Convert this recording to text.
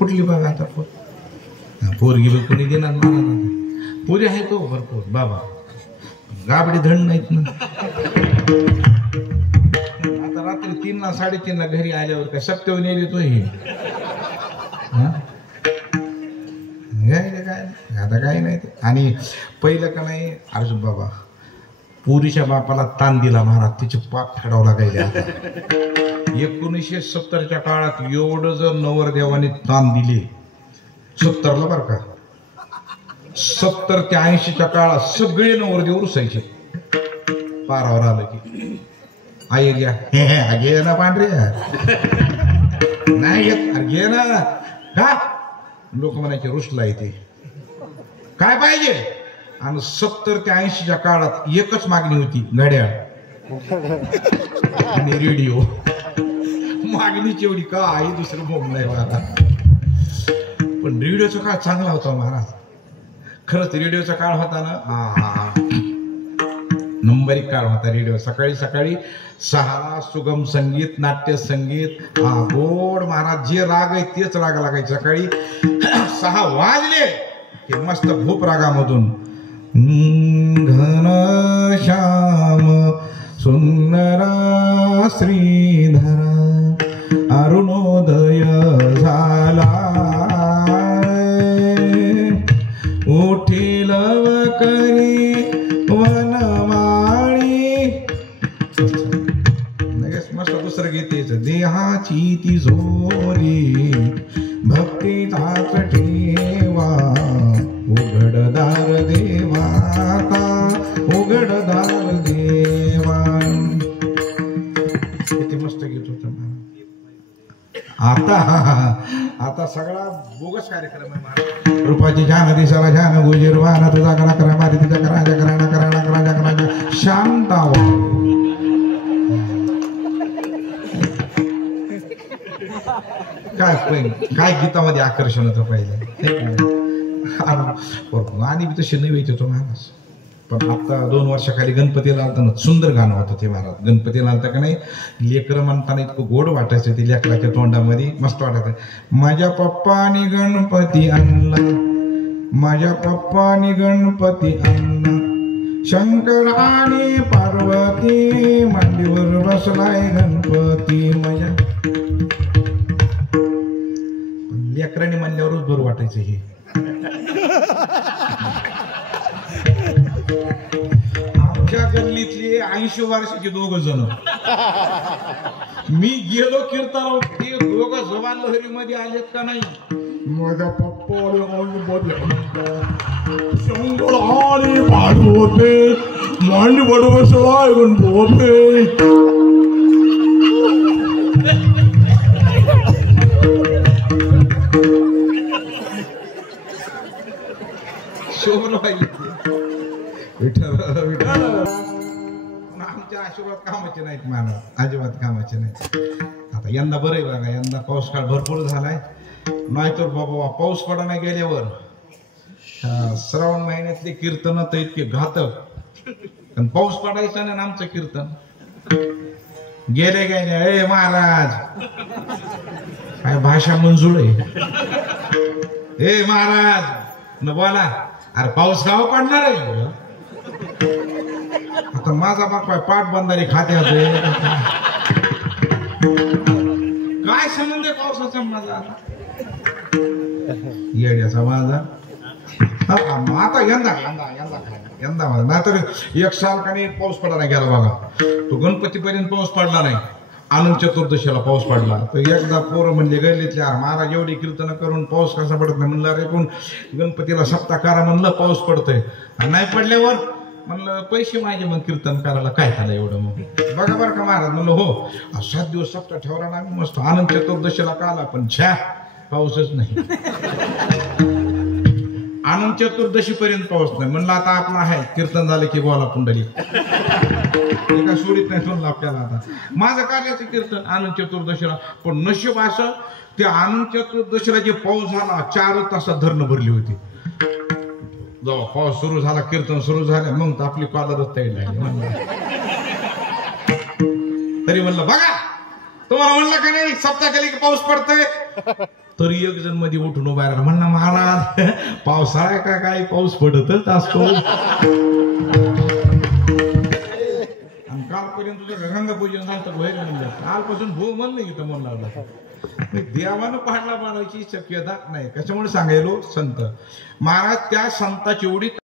कुठली बघा आता पोरगी बी कोणी देणार मला पुरी आहे तो भरपूर बाबा गाबडी धड नाहीत ना आता रात्री 3ला 3:30ला घरी आल्यावर काय सत्य नेली तो हे काय आता काही नाही आणि पहिलं का नाही अर्जुन बाबा पुरीच्या बापाला ताण दिला महाराज तिचे पाप फेडावला गेले आता 1970च्या काळात एवढं जर नवरदेवाने ताण दिले 70ला बरं का 70 ते 80च्या काळात सगळे नवरदेव रुसायचे पारावर आलं की आई घ्या घे ना पांढरे नाही घेत घे ना का लोक म्हणायचे रुसला येते काय पाहिजे आणि 70 ते 80च्या काळात एकच मागणी होती घड्याळ आणि रेडिओ मागणीची एवढी का आई दुसरं बोंब नाही मला पण रेडिओचा काळ चांगला होता महाराज खरंच रेडिओचा काळ होता ना नंबरिक काळ होता रेडिओ सकाळी 6ला सुगम संगीत नाट्य संगीत गोड महाराज जे राग आहे तेच राग लागायचे सकाळी 6 वाजले की मस्त भूप रागामधून घन श्याम सुंदरा श्रीधरा अरुणोदय झाला उठील करी वनमाळी मस्त दुसरं गीतेच देहाची तिजोरी भक्तीचाच ठेवा उघडदार देवाता उघडदार देवा किती मस्त गीत होत आता सगळा बोगस कार्यक्रम आहे रूपाची जान दिसाला जान गुजिरवान तुझा करा करा मारी तुझा करा करा करा करा करा शांतावा काय गीतामध्ये आकर्षण होतं पहिले आणि मी तसे नव्हे होतो महाराज पण आता 2 वर्षाखाली गणपतीला आलता ना सुंदर गाणं होतं ते महाराज गणपतीला आलता का नाही लेकरं म्हणताना इतकं गोड वाटायचं ते लेकराच्या तोंडामध्ये मस्त वाटायचं माझ्या पप्पानी गणपती आणला माझ्या पप्पानी गणपती आणला शंकर आणि पार्वती मांडीवर बसलाय गणपती माझ्या लेकरांनी म्हणल्यावरच बरं वाटायचं हे आमच्या गल्लीतले 80 वर्षाचे 2 जण मी गेलो कीर्तन ते 2 जवान लहरीमध्ये आलेत का नाही माझ्या पप्पा शंकर आणि पार्वती मांडीवर बसलाय गणपती आमच्या आशीर्वाद कामाचे नाहीत मानव अजिबात कामाचे नाहीत आता यंदा बरं आहे बघा यंदा पाऊस काळ भरपूर झालाय नाहीतर बाबा पाऊस पडा नाही गेल्यावर श्रावण महिन्यातले कीर्तन तर इतके घातक पण पाऊस पडायचा ना आमचं कीर्तन गेले ए महाराज काय भाषा मंजूर आहे ए महाराज न बोला अरे पाऊस गाव पडणार आहे आता माझा बाप काय पाटबंधारी खात्यात काय संबंध आहे पावसाचा माझा येड्याचा माझा आता यंदा माझा नाहीतर 1 साल का नाही पाऊस पडला नाही गेला बघा तो गणपतीपर्यंत पाऊस पडला नाही अनंत चतुर्दशीला पाऊस पडला तर एकदा पोरं म्हणले गल्लीतले महाराज एवढी कीर्तन करून पाऊस कसा पडत नाही म्हणलं अरे कोण गणपतीला सप्ताह करा म्हणलं पाऊस पडतोय नाही पडल्यावर म्हणलं पैसे माझे मग कीर्तन करायला काय झालं एवढं मग बघा बरं का महाराज म्हणलं हो 7 दिवस सप्ताह ठेवला ना मस्त अनंत चतुर्दशीला काला पण छ्या पाऊसच नाही अनंत चतुर्दशी पर्यंत पाऊस नाही म्हणलं आता आपला आहे कीर्तन झालं की बोला पुंडली एका सोडीत नाही सोडलं आपल्याला आता माझं कार्याचं कीर्तन अनंत चतुर्दशीला पण नशीब असं ते अनंत चतुर्दशीला जे पाऊस झाला 4 तासात धरणं भरली होती जेव्हा पाऊस सुरू झाला कीर्तन सुरू झालं मग तर आपली कॉलरच तयार झाली तरी म्हणलं बघा तुम्हाला म्हणलं का नाही सप्ताह केली की पाऊस पडतोय तरी एक जण मध्ये उठून उभा राहिला, म्हणला महाराज पावसाळा का काय पाऊस पडतच असतो. आणि कालपर्यंत तुझं गंगापूजन झालं होय का म्हणलं, कालपासून भो म्हणलं इथं म्हणून लागला. देवानं पाडला मानायची शक्यता नाही. कशामुळे सांगायलो संत महाराज त्या संताची एवढी